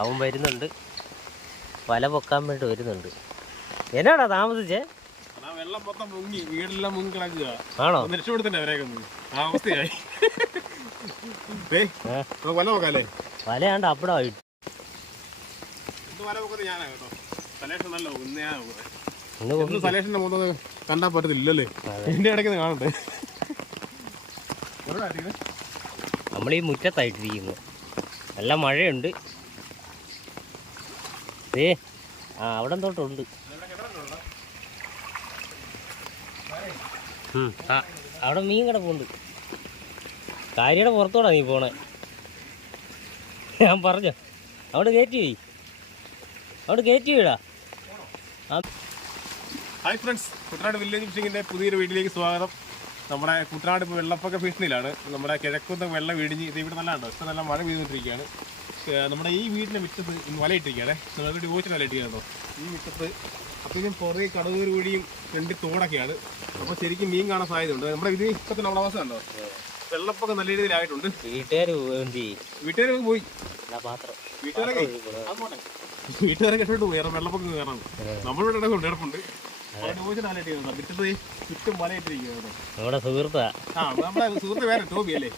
അവൻ വരുന്നുണ്ട്, വല പൊക്കാൻ വേണ്ടി വരുന്നുണ്ട്. എന്നാടാ താമസിച്ചേ? വെള്ളം മൊത്തം മുങ്ങി, വീടെല്ലാം മുങ്ങി കിടക്കുക. ആണോ? രക്ഷപ്പെടുത്തന്നെ അവരെയൊക്കെ ആ അവസ്ഥയായി. വല നോക്കാല്ലേ? വലയാണ്ട് അപ്പടായിട്ട് വല നോക്കുന്നത് ഞാനാ കേട്ടോ. സലേഷൻ നല്ല ഞാൻ സലേഷന്റെ മുഖത്ത് കണ്ടാൻ പറ്റത്തില്ലല്ലേ? എന്റെ ഇടയ്ക്ക് കാണണ്ടേ? നമ്മളീ മുറ്റത്തായിട്ടിരിക്കുന്നു, നല്ല മഴയുണ്ട്. അവിടെ തൊട്ടുണ്ട്. അവിടെ മീൻ കിടപ്പുണ്ട്. കാര്യയുടെ പുറത്തോടാ നീ പോണേ. ഞാൻ പറഞ്ഞോ, അവിടെ കയറ്റി പോയി, അവിടെ കയറ്റി വീടാ. ഹായ് ഫ്രണ്ട്സ്, കുട്ടനാട് വില്ലേജ് ഫിഷിങ്ങിൻ്റെ പുതിയൊരു വീട്ടിലേക്ക് സ്വാഗതം. നമ്മുടെ കുട്ടനാട് ഇപ്പോൾ വെള്ളപ്പൊക്ക ഭീഷണിയിലാണ്. നമ്മുടെ കിഴക്കുന്ന വെള്ളം ഇടിഞ്ഞ് ഇത് ഇവിടെ നല്ല ഉണ്ടോ, ഇഷ്ടം നല്ല മഴ പെയ്തുകൊണ്ടിരിക്കുകയാണ്. നമ്മുടെ ഈ വീടിൻ്റെ മുറ്റത്ത് ഇന്ന് വലയിട്ടിരിക്കുകയാണ്. നമ്മൾ ഡിവോഷൻ വല ഇട്ടിരിക്കുകയാണോ ഈ മുറ്റത്ത്. അപ്പോൾ ഇതിനും പുറകെ കടവൂർ വഴിയും രണ്ട് തോടൊക്കെയാണ്. അപ്പോൾ ശരിക്കും മീൻ കാണാൻ സാധ്യതയുണ്ട്. നമ്മുടെ ഇത് ഇപ്പത്തിന് നമ്മുടെ അവസ്ഥ ഉണ്ടോ, വെള്ളപ്പൊക്കം നല്ല രീതിയിലായിട്ടുണ്ട്. വീട്ടുകാർ പോയി, വീട്ടുകാരൊക്കെ ഇഷ്ടപ്പെട്ടു പോയി, കാരണം വെള്ളപ്പൊക്കം കയറണം. നമ്മളിവിടെ കൊണ്ട് കിടപ്പുണ്ട്. ചുറ്റും വലയിട്ടിരിക്കുകയാണ്. നമ്മുടെ സുഹൃത്താ, നമ്മുടെ സുഹൃത്ത് പേര് ടോബി അല്ലേ?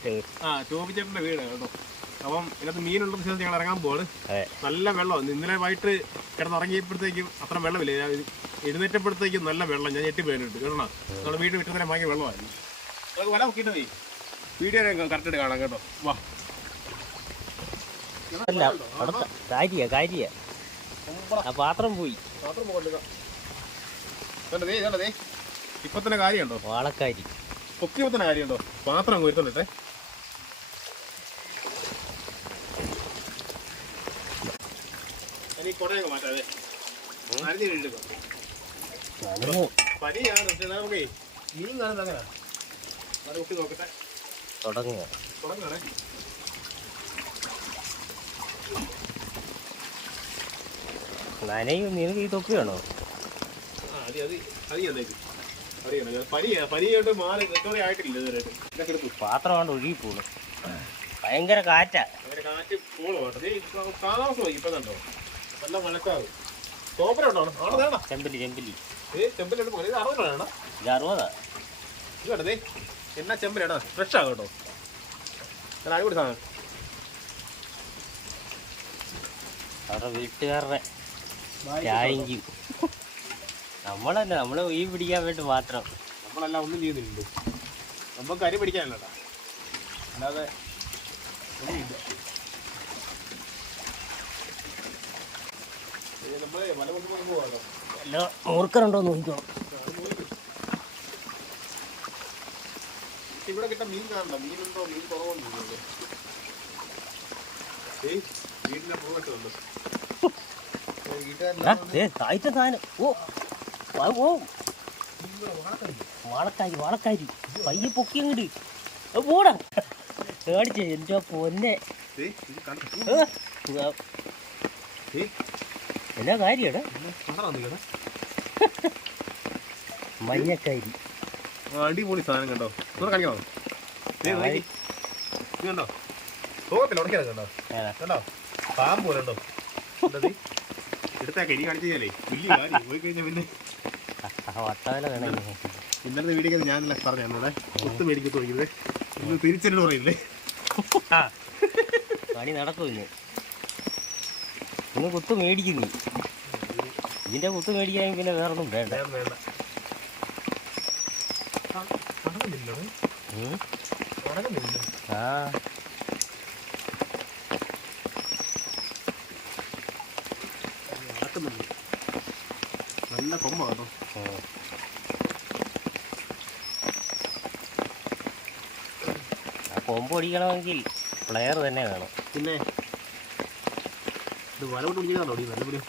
ടോബി ചേട്ടന്റെ വീട് കേട്ടോ. അപ്പം ഇതിനകത്ത് മീനുണ്ടെന്ന് ശേഷം ഞങ്ങൾ ഇറങ്ങാൻ പോവാണ്. നല്ല വെള്ളം. ഇന്നലെ വൈകിട്ട് കിടന്നിറങ്ങിയപ്പോഴത്തേക്കും അത്ര വെള്ളമില്ല. ഞാൻ എഴുന്നേറ്റപ്പോഴത്തേക്കും നല്ല വെള്ളം. ഞാൻ ഞെട്ടിപ്പോയിട്ട് കേട്ടോ. നമ്മുടെ വീട് വിട്ട് തന്നെ ഭയങ്കര വെള്ളമായിരുന്നു. നമുക്ക് വല നോക്കിയിട്ട് മതി, വീഡിയോ കറക്റ്റായിട്ട് കാണാം കേട്ടോ. വാ, പാത്രം പോയി. ഇപ്പൊ തന്നെ കാര്യമുണ്ടോ? വാളക്കാരി പൊക്കിയപ്പോ തന്നെ കാര്യമുണ്ടോ? പാത്രം വരുത്തോണ്ടേ. കൊടയൊക്കെ മാറ്റാതെ പനിയാണ്. നമുക്കേ മീൻ കാണുന്നത് അങ്ങനെ അത് കുട്ടി നോക്കട്ടെ. തുടങ്ങാണേ. നനയും. നിനക്ക് ഈ തൊപ്പി വേണോ? പാത്രം കൊണ്ട് ഒഴുകി പോണു. ഭയങ്കര കാറ്റാ. കാറ്റ് കാലാവസ്ഥ ഇപ്പൊ കണ്ടോ, നല്ല മഴക്കാവ്. തോപ്പരുണ്ടോ? ചെമ്പല്ലി ചെമ്പല്ലി 60. ഇതേ എന്നാ ചെമ്പലാണ്, ഫ്രഷ് ആകും കേട്ടോ. ഞാൻ അടിപൊളി സാധനം. അവരുടെ വീട്ടുകാരുടെ ചായയും നമ്മളല്ല, നമ്മള് ഈ പിടിക്കാൻ വേണ്ടി മാത്രം. നമ്മളെല്ലാം ഒന്നും ചെയ്യുന്നില്ലല്ലോ, നമുക്ക് അരി പിടിക്കാനല്ലടാ, അല്ലാതെ ഒന്നുമില്ല. നമ്മള് മല കൊണ്ടുപോയി പോവാട്ടോ. എല്ലാം ഓർക്കറുണ്ടോ നോക്കിക്കോണം. ഇവിടെ കിട്ടാൻ മീൻ കാണണ്ട. മീനുണ്ടോ? മീൻ കുറവൊന്നുമില്ലല്ലോ. വീട്ടിലെ മുഴുവട്ടുണ്ടോ? വാളക്കാരി പയ്യെ പൊക്കി അങ്ങോട്ട് പോടാ. പേടിച്ചേ എന്റെ പൊന്നെ. എന്നാ കാര്യടാ, മഞ്ഞക്കാരി. അടിപൊളി സാധനം കണ്ടോ, കാണിക്കണോ? കണ്ടോ തോകത്തില്ല, ഉടക്കാതെ കണ്ടോ കണ്ടോ, പാമ്പ് പോലെ ഉണ്ടോ. എടുത്താക്ക ഇനി കാണിച്ചു കഴിഞ്ഞാലേ വലിയ കാര്യം പോയി കഴിഞ്ഞാൽ പിന്നെ ഇന്നലത്തെ വീഡിയോ ഞാനല്ല പറഞ്ഞു എന്നോടെ കുത്ത് മേടിക്കത്ത് തുടങ്ങിയത്. ഇന്ന് തിരിച്ചെന്നോട് പറയില്ലേ പണി നടക്കും. ഇന്ന് കുത്ത് മേടിക്കുന്നു. ഇതിന്റെ കുത്ത് മേടിക്കാൻ പിന്നെ വേറൊന്നും വേണ്ട. നല്ല കൊമ്പ കേട്ടോ. കൊമ്പ് പിടിക്കണമെങ്കിൽ പ്ലെയർ തന്നെ വേണം. പിന്നെ ഇത് വല കൊണ്ട് പിടിക്കാണോ നല്ല പിടി.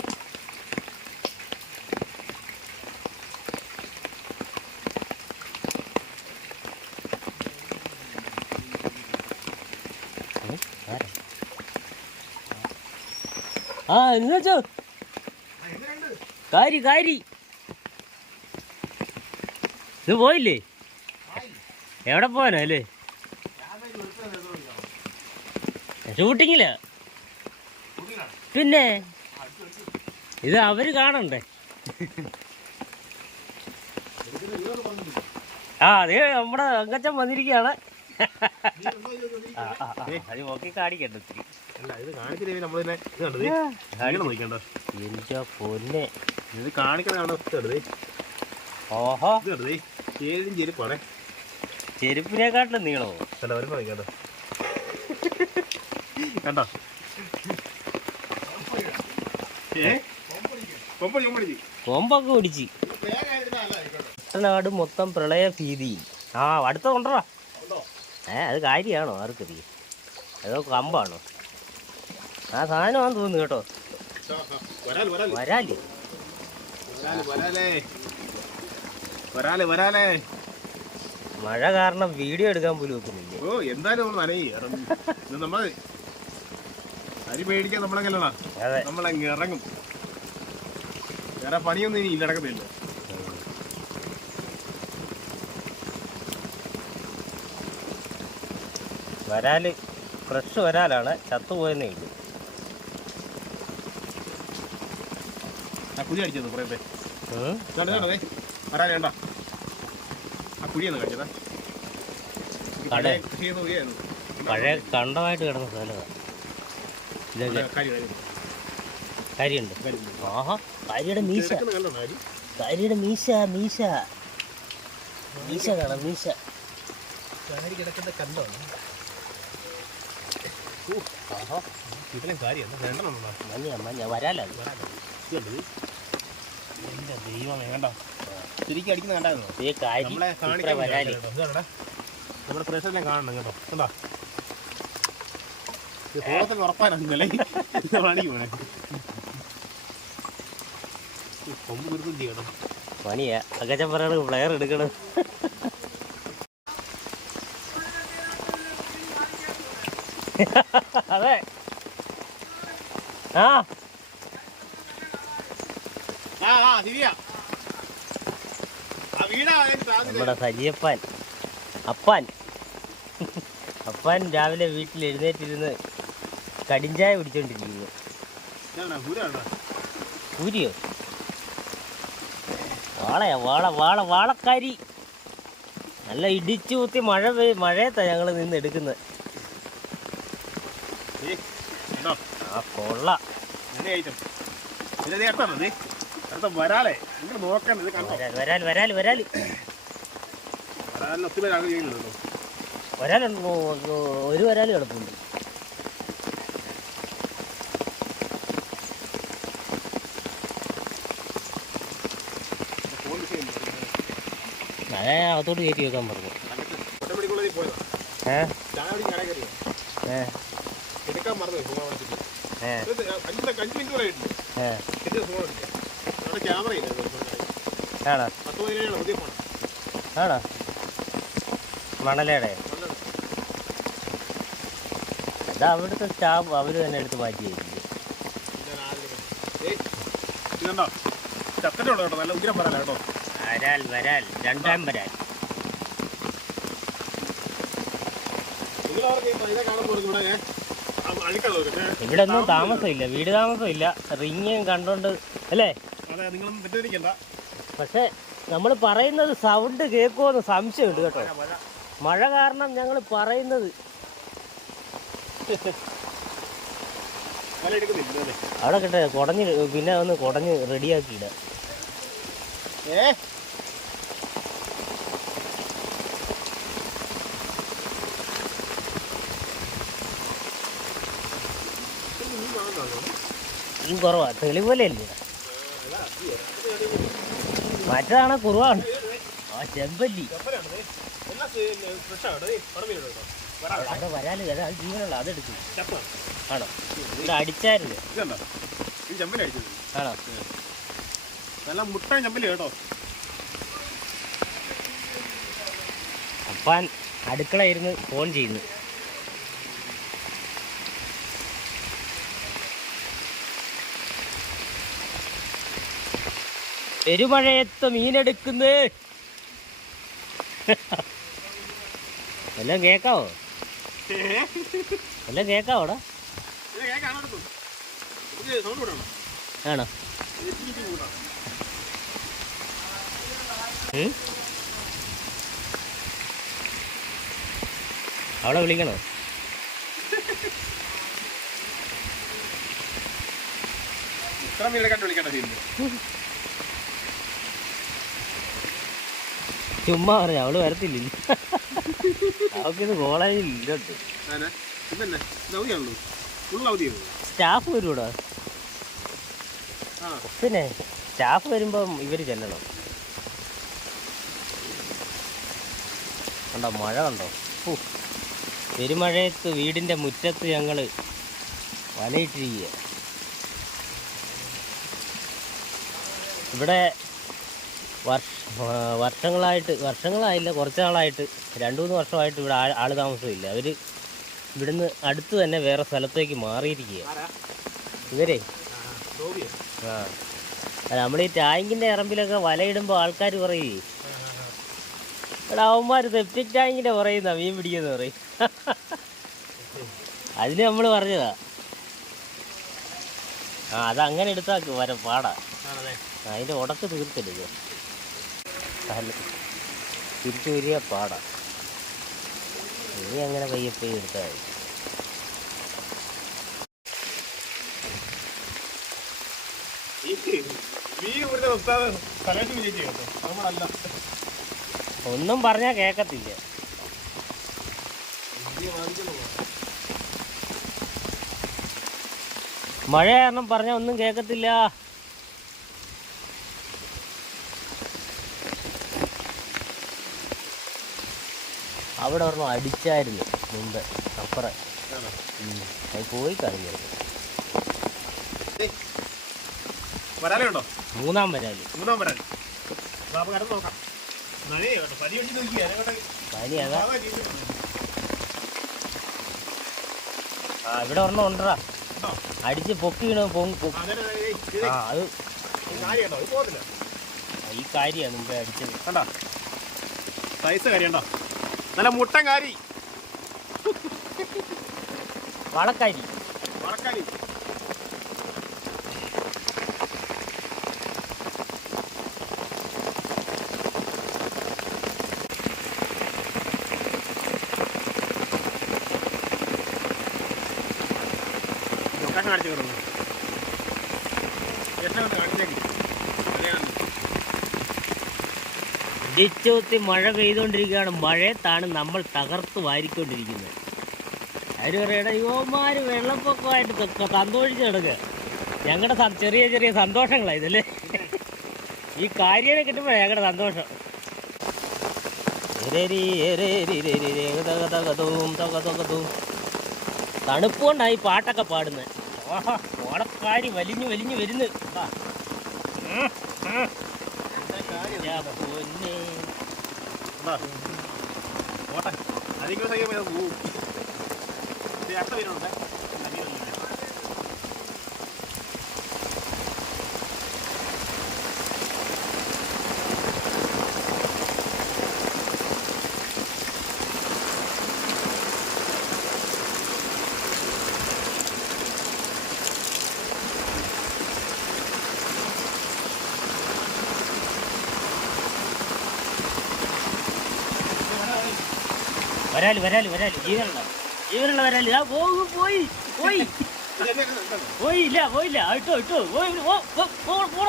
എന്നുവെച്ചോ കാരി ഇത് പോയില്ലേ? എവിടെ പോവാനോ അല്ലേ? ഷൂട്ടിങ്ങില്ല. പിന്നെ ഇത് അവര് കാണണ്ടേ? ആ അതെ, നമ്മുടെ അങ്കച്ചൻ വന്നിരിക്കുകയാണ്. അത് നോക്കി കാണിക്കണ്ട ഒത്തിരി. എന്റെ പൊന്നെ, ഇത് കാണിക്കണ ഓഹോ, ചെരുപ്പാണേ. ചെരുപ്പിനെക്കാട്ടിലും നീളമോ? കേട്ടോ കണ്ടോ? കൊമ്പൊക്കെ പിടിച്ച് കുട്ടനാട് മൊത്തം പ്രളയ ഭീതി. ആ അടുത്ത കൊണ്ടുവാ. അത് കാര്യമാണോ? ആർക്കറിയാം. അതോ കമ്പാണോ? ആ സാധനമാണെന്ന് തോന്നുന്നു കേട്ടോ. വരാലേ. മഴ കാരണം വീഡിയോ എടുക്കാൻ പോലും വെക്കുന്നില്ല. ഓ എന്തായാലും നമ്മൾ അരി പേടിക്കാൻ നമ്മളെങ്ങനെയാ, നമ്മളങ്ങ് ഇറങ്ങും. വേറെ പണിയൊന്നും ഇനി ഇല്ല, നടക്കത്തില്ല. വരാല് ഫ്രഷ് വരാലാണ്, ചത്തുപോയെന്നേ ഇല്ല. ആ കുഴി അടിച്ചത് കുറേ വരാലേണ്ട. ആ കുഴിയൊന്ന് കഴിച്ചതാ. പഴയ കണ്ടമായിട്ട് കിടന്ന സ്ഥലമാണ്. കരിയുണ്ട്. ആഹാ, കരിയുടെ മീശ. കരിയുടെ മീശ കാണാം. മീശ കിടക്കുന്ന കണ്ടമാണ്. ഇതിലും കാര്യം മഞ്ഞ വരാലാണ്. എന്റെ ദൈവമേ, കണ്ടോ ശരിക്കും അടിക്കുന്ന കണ്ടായിരുന്നോ? നമ്മുടെ പ്രേക്ഷകരെല്ലാം കാണണം കേട്ടോ. കണ്ടോ ഫോളത്തിൽ ഉറപ്പാനല്ലേ പണിക്ക് കൊമ്പ് നിർത്തും ചെയ്യണം. പണിയാ അകച്ച പറയണ പ്ലെയർ എടുക്കണം. അതെ. നമ്മുടെ സജിയപ്പാൻ അപ്പാൻ രാവിലെ വീട്ടിൽ എഴുന്നേറ്റിരുന്ന് കടിഞ്ചായ പിടിച്ചോണ്ടിരിക്കുന്നു. പൂരിയോ? വാളക്കാരി. നല്ല ഇടിച്ചു കുത്തി മഴയത്താ ഞങ്ങള് നിന്ന് എടുക്കുന്നത്. ആ കൊള്ള വരാലേ വരാലുണ്ടോ? ഒരു വരാല് കിടപ്പുണ്ട്. അകത്തോട്ട് കയറ്റി വെക്കാൻ പറഞ്ഞു. ആണോ? മണലയുടെ അത് അവിടുത്തെ സ്റ്റാഫ് അവര് തന്നെ എടുത്ത് മാറ്റിയായിരിക്കും. വരാൽ രണ്ടാം വരാൽ. ഇവിടെ ഒന്നും താമസമില്ല, വീട് താമസമില്ല. റിങ്ങും കണ്ടോണ്ട് അല്ലേ? പക്ഷെ നമ്മൾ പറയുന്നത് സൗണ്ട് കേൾക്കുമെന്ന് സംശയമുണ്ട് കേട്ടോ. മഴ കാരണം ഞങ്ങൾ പറയുന്നത് അവിടെ കിട്ടെ കുടഞ്ഞ് പിന്നെ ഒന്ന് കുടഞ്ഞ് റെഡിയാക്കിയിട. ഈ കുറവാ, തെളി പോലെയല്ലേ? മറ്റതാണ് കുറവാണ്. ആ ചെമ്പല്ലി അവിടെ വരാല് അത് ജീവനുള്ള അതെടുക്കും. ആണോ? ഇവിടെ അടിച്ചായിരുന്നു. ആണോ? നല്ല മുട്ട ചെമ്പല്ലി കേട്ടോ. അപ്പാൻ അടുക്കളയിരുന്ന് ഫോൺ ചെയ്യുന്നു. പെരുമഴയത്ത് മീനെടുക്കുന്നേ. വല്ലതും കേക്കാവോ? വല്ലതും കേക്കാവോടാ? ആണോ? അവളെ വിളിക്കണോ? ചുമ്മാ പറഞ്ഞ അവള് വരത്തില്ല. അവക്കിത് കോളേജിൽ ഇല്ലോട്ട്. സ്റ്റാഫ് വരൂടാ. പിന്നെ സ്റ്റാഫ് വരുമ്പം ഇവര് ചെല്ലണം. കണ്ടോ മഴ കണ്ടോ? പെരുമഴയത്ത് വീടിൻ്റെ മുറ്റത്ത് ഞങ്ങൾ വലയിട്ടിരിക്കുക. ഇവിടെ വർഷങ്ങളായില്ല, കുറച്ച് നാളായിട്ട് 2-3 വർഷമായിട്ട് ഇവിടെ ആള് താമസമില്ല. അവർ ഇവിടുന്ന് അടുത്ത് തന്നെ വേറെ സ്ഥലത്തേക്ക് മാറിയിരിക്കുക. ഇവരെ നമ്മൾ ഈ ടാങ്കിൻ്റെ ഇറമ്പിലൊക്കെ വലയിടുമ്പോൾ ആൾക്കാർ പറയേ, എടാ അവന്മാർ സെപ്റ്റിക് ടാങ്കിൻ്റെ പറയുന്ന മീൻ പിടിക്കുന്ന പറയും. അതിന് നമ്മൾ പറഞ്ഞതാ. അതങ്ങനെ എടുത്താൽ പാടാ. അതിൻ്റെ ഉടക്ക് തീർത്തില്ല. തിരിച്ചു വരിക പാടാ. ഇനി അങ്ങനെ പയ്യപ്പയ്യ എടുത്താൽ ഒന്നും പറഞ്ഞാൽ കേക്കത്തില്ല. മഴ കാരണം പറഞ്ഞാൽ ഒന്നും കേക്കത്തില്ല. അവിടെ ഒരെണ്ണം അടിച്ചായിരുന്നു മുമ്പ് അപ്പുറം. അത് പോയി കഴിഞ്ഞു. മൂന്നാം വരാല്. പനി അതാ. ഇവിടെ ഒരെണ്ണം ഉണ്ടടാ. അടിച്ച് പൊക്കി വീണ പൊങ്ങും. അത് ഈ കാര്യമാണ് മുമ്പേ അടിച്ചത്. കണ്ടോ സൈസ് കാര്യണ്ടോ? നല്ല മുട്ടൻ കാരി. വളക്കാരി. ഇടിച്ചൂത്തി മഴ പെയ്തുകൊണ്ടിരിക്കുകയാണ്. മഴയത്താണ് നമ്മൾ തകർത്ത് വാരിക്കൊണ്ടിരിക്കുന്നത്. അവർ പറയണ യുവമാർ വെള്ളപ്പൊക്കമായിട്ട് സന്തോഷിച്ച് കിടക്കുക. ഞങ്ങളുടെ ചെറിയ ചെറിയ സന്തോഷങ്ങളാണ് ഇതല്ലേ. ഈ കാര്യനെ കിട്ടുമ്പോഴേ ഞങ്ങളുടെ സന്തോഷം. തണുപ്പ് കൊണ്ടാണ് ഈ പാട്ടൊക്കെ പാടുന്നത്. ഓണക്കാരി വലിഞ്ഞു വലിഞ്ഞു വരുന്നു. വരാല് വരാല് വരാല് ജീവനുള്ള വരാല്. ആ പോകും. പോയില്ല ഇട്ടോ പോണോ.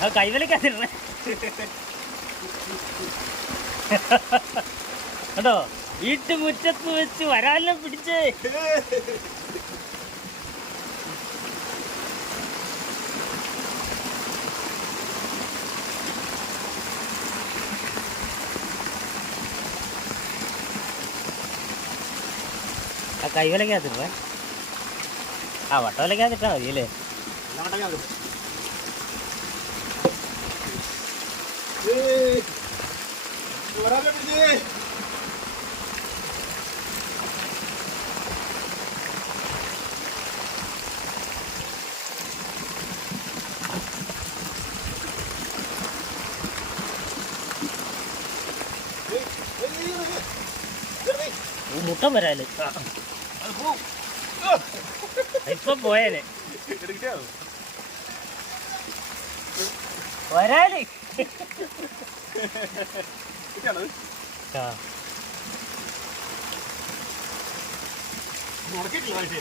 ആ കൈവലക്കാത്തിരുന്നേ കേട്ടോ. വീട്ടുമുറ്റത്ത് വെച്ച് വരാലിനെ പിടിച്ചേ. ആ കൈവലക്കാത്തിരുന്നേ. ആ വട്ടവലക്കാത്തിട്ടാ മതി അല്ലേ. മുട്ടം വരാല്. ഇപ്പൊ പോയേനെ എടുക്കാമോ? വരാല് കിട്ടിയാണോ? മുടക്കിട്ടില്ല പക്ഷേ.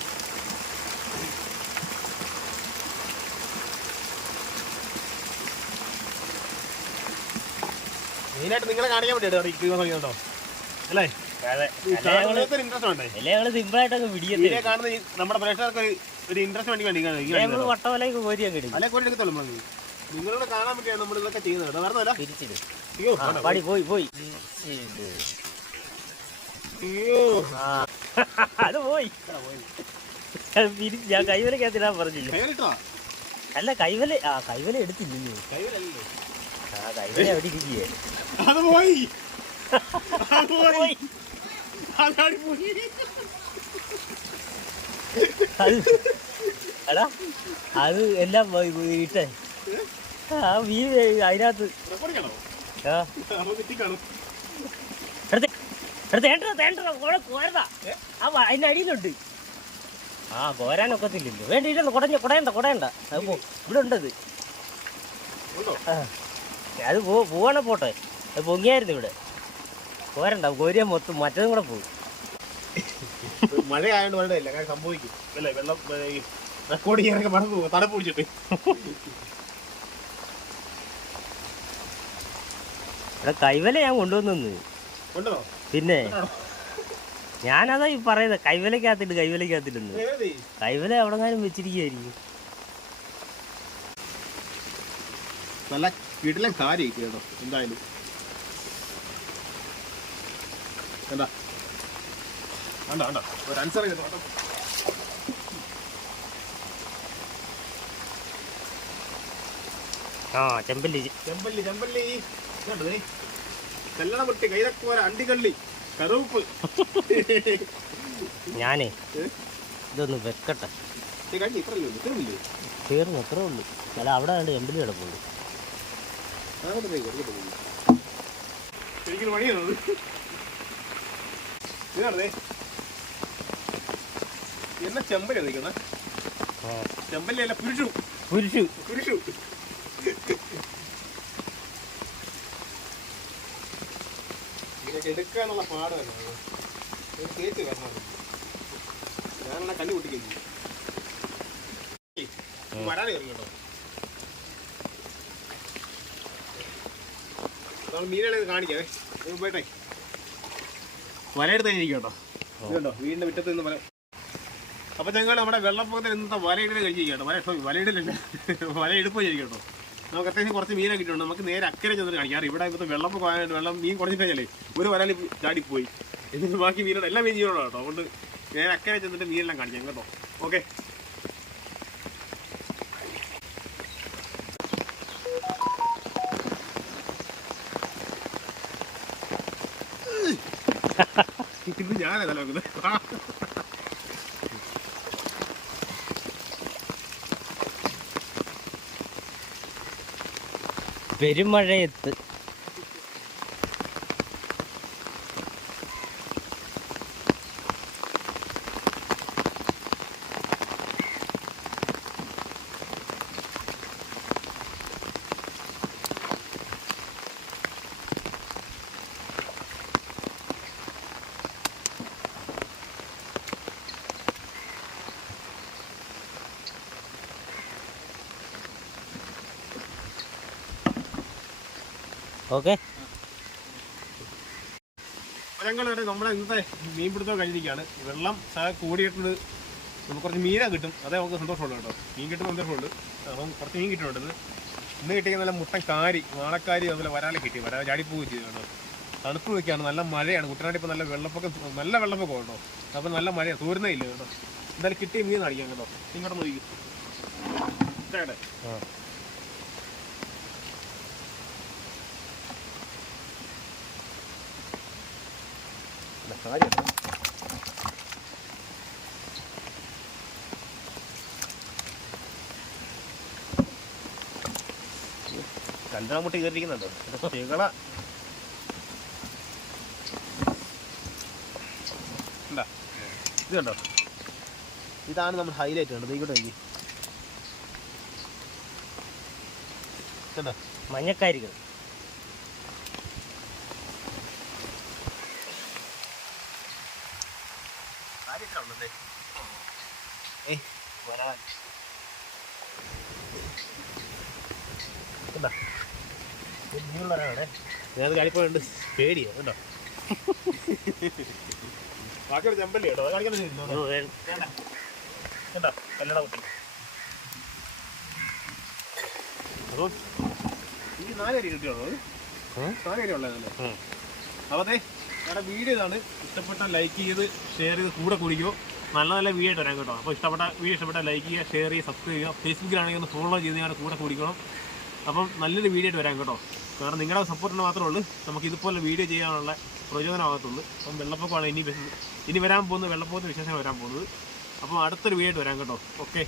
മെയിനായിട്ട് നിങ്ങളെ കാണിക്കാൻ വേണ്ടിയിട്ട് കേട്ടോ അല്ലേ? ഇൻട്രസ്റ്റ് വേണ്ടേ? ഞങ്ങള് സിമ്പിളായിട്ടൊക്കെ വീഡിയോ കാണുന്ന നമ്മുടെ പ്രേക്ഷകർക്ക് ഒരു ഇൻട്രസ്റ്റ് വേണ്ടി വട്ടവലേക്ക് കോരി അങ്ങ് അല്ലെ കോരി എടുക്കത്തുള്ളൂ. നിങ്ങളോട് കാണാൻ വേണ്ടിയാണ് നമ്മൾ ഇതൊക്കെ ചെയ്യുന്നത് കേട്ടോ. വേറെ തിരിച്ചിട്ട് അയ്യോ പാടി പോയി പോയി അയ്യോ അത് പോയി. ഞാൻ കൈവലക്കകത്തിടാൻ പറഞ്ഞില്ല. കയ്യിലിട്ടോ? അല്ല കൈവല കൈവല എടുത്തില്ലല്ലോ. കയ്യിലല്ലേ? കൈവല എവിടെ ഇരിക്കുകയെ അത് പോയി. അതാടി പോയി. എടാ അത് എല്ലാം ഇട്ടേ ആ മീൻ അതിനകത്ത് അതിന്റെ അടിയിലുണ്ട്. ആ കോരാനൊക്കത്തില്ലല്ലോ. വേണ്ട ഇരുന്ന് കുടയണ്ട അത് ഇവിടെ ഉണ്ടത്. അത് പോവാണെ പോട്ടെ. അത് പൊങ്ങിയായിരുന്നു ഇവിടെ. കോരണ്ട കോരിയാൽ മൊത്തം മറ്റതും കൂടെ പോകും. മഴ ആയതുകൊണ്ട് വേണ്ടതല്ല കാര്യം സംഭവിക്കും അല്ലേ? വെള്ളം റെക്കോർഡ് ചെയ്യാനൊക്കെ മറന്നു പോകും തണുപ്പ് പിടിച്ചിട്ട്. ഇവിടെ കൈവല ഞാൻ കൊണ്ടുവന്നു. ഉണ്ടോ? പിന്നെ ഞാനതാ ഈ പറയുന്നത്. കൈവലക്കകത്തിടുന്നു. കൈവല എവിടെങ്ങാനും വെച്ചിരിക്കുകയായിരിക്കും. നല്ല വീട്ടിലെ കാര്യം കേട്ടോ. എന്തായാലും എന്താ കണ്ടോ ഒരു ആൻസർ കേട്ടോ. ചെമ്പല്ലി കല്ലണ പൊട്ടി കൈതക്കോര അണ്ടിക്കള്ളി കറുപ്പ്. ഞാനേ ഇതൊന്ന് വെക്കട്ടെ. തീർന്നു അത്രേ ഉള്ളൂ. അല്ല അവിടെ കണ്ട് ചെമ്പല്ലി കിടപ്പുണ്ട്. ശരിക്കും പണിയാണത്. ഇതാണേ എന്നാ ചെമ്പല്ലി നിൽക്കുന്ന ചെമ്പല്ലി അല്ല കുരിശു. ഇതൊക്കെ എടുക്കാന്നുള്ള പാട് തന്നെ തേച്ച് വരണം. ഞാനെന്നാ കല്ല് പൊട്ടിക്കുന്നു. വരാതെ കയറി കേട്ടോ. നമ്മൾ മീനുകളെ കാണിക്കാവേ. പോയിട്ടെ വലയെടുത്ത് കഴിഞ്ഞിരിക്കും കേട്ടോ. ഇതുണ്ടോ വീടിന്റെ മുറ്റത്ത് നിന്ന് വല. അപ്പൊ ഞങ്ങൾ നമ്മുടെ വെള്ളപ്പൊക്കത്തിൽ ഇന്നത്തെ വലയിടൽ കഴിച്ചിരിക്കും കേട്ടോ. വലയിടലില്ല വലയെടുപ്പ് കഴിക്കും കേട്ടോ. നമുക്ക് അത്യാവശ്യം കുറച്ച് മീനൊക്കെ കിട്ടുന്നുണ്ട്. നമുക്ക് നേരെ അക്കരെ ചെന്നിട്ട് കാണിക്കാം. ഇവിടെ ഇപ്പോഴത്തെ വെള്ളപ്പൊക്കം ആയതുകൊണ്ട് വെള്ളം മീൻ കുറച്ചിട്ട് കഴിഞ്ഞാലേ ഒരു വലയിൽ ചാടിപ്പോയി. എന്നിട്ട് ബാക്കി മീനോട് എല്ലാ മീൻ ജീവനോടാണ് കേട്ടോ. അതുകൊണ്ട് നേരെ അക്കരെ ചെന്നിട്ട് മീനെല്ലാം കാണിക്കാം കേട്ടോ. ഓക്കെ ഇത് ഞാനതല്ല നോക്കുന്നത്. പെരുമഴയത്ത് ഓക്കെ. ഞങ്ങളായിട്ട് നമ്മുടെ ഇന്നത്തെ മീൻപിടുത്തം കഴിഞ്ഞിരിക്കുകയാണ്. വെള്ളം കൂടിയിട്ടുണ്ട്. നമുക്ക് കുറച്ച് മീനാ കിട്ടും. അതേ നമുക്ക് സന്തോഷമുള്ളൂ കേട്ടോ. മീൻ കിട്ടുമ്പോൾ സന്തോഷമുണ്ട്. അപ്പം കുറച്ച് മീൻ കിട്ടുന്നുണ്ട്. ഇന്ന് കിട്ടിയ നല്ല മുട്ടൻ കാരി വാളക്കാരി അതുപോലെ വരാലെ കിട്ടി. വരാലെ ചാടിപ്പോവുകയും ചെയ്തു കേട്ടോ. തണുപ്പ് വയ്ക്കുകയാണ്. നല്ല മഴയാണ്. കുട്ടനാട്ടിൽ ഇപ്പോൾ നല്ല വെള്ളപ്പൊക്കം കേട്ടോ. അപ്പോൾ നല്ല മഴയാണ്. തോരുന്നേ ഇല്ല കേട്ടോ. എന്തായാലും കിട്ടിയ മീൻ കാണിക്കാം കേട്ടോ. ഇങ്ങോട്ട് നോക്കി ഇതേടെ കാര്യം കണ്ടാമുട്ടി കയറിയിരിക്കുന്നുണ്ടോ? ചെകള എന്താ ഇത് കണ്ടോ? ഇതാണ് നമ്മൾ ഹൈലൈറ്റ് കണ്ടത്. ഇങ്ങോട്ട് നോക്കി കണ്ടോ മഞ്ഞക്കാരികൾ. ഞാൻ കാണിപ്പോണ്ട് പേടിയാ കേട്ടോ. ബാക്കിയൊരു ചെമ്പല്ലി കേട്ടോ, കാണിക്കാൻ കേട്ടോ കല്ലട കുട്ടി. അപ്പം ഈ 4 അരി കിട്ടിയുള്ളൂ, 4 അരി ഉള്ളതല്ലേ. അപ്പോൾ അതെ ഞങ്ങളുടെ വീഡിയോ ഇതാണ്. ഇഷ്ടപ്പെട്ട ലൈക്ക് ചെയ്ത് ഷെയർ ചെയ്ത് കൂടെ കുടിക്കുമോ. നല്ല നല്ല വീഡിയോ ആയിട്ട് വരാം കേട്ടോ. അപ്പോൾ വീഡിയോ ഇഷ്ടപ്പെട്ട ലൈക്ക് ചെയ്യുക, ഷെയർ ചെയ്യുക, സബ്സ്ക്രൈബ് ചെയ്യുക. ഫേസ്ബുക്കിലാണെങ്കിൽ ഒന്ന് ഫോളോ ചെയ്ത് ഞങ്ങളുടെ കൂടെ കുടിക്കണം. അപ്പം നല്ലൊരു വീഡിയോ ആയിട്ട് വരാം കേട്ടോ. കാരണം നിങ്ങളുടെ സപ്പോർട്ടിന് മാത്രമേ ഉള്ളൂ നമുക്ക് ഇതുപോലെ വീഡിയോ ചെയ്യാനുള്ള പ്രചോദനമാകത്തുള്ളൂ. അപ്പം വെള്ളപ്പൊക്കമാണ് ഇനി വരാൻ പോകുന്നത്, വെള്ളപ്പൊക്കത്തിന് വിശേഷം വരാൻ പോകുന്നത്. അപ്പോൾ അടുത്തൊരു വീഡിയോ ആയിട്ട് വരാം കേട്ടോ. ഓക്കെ.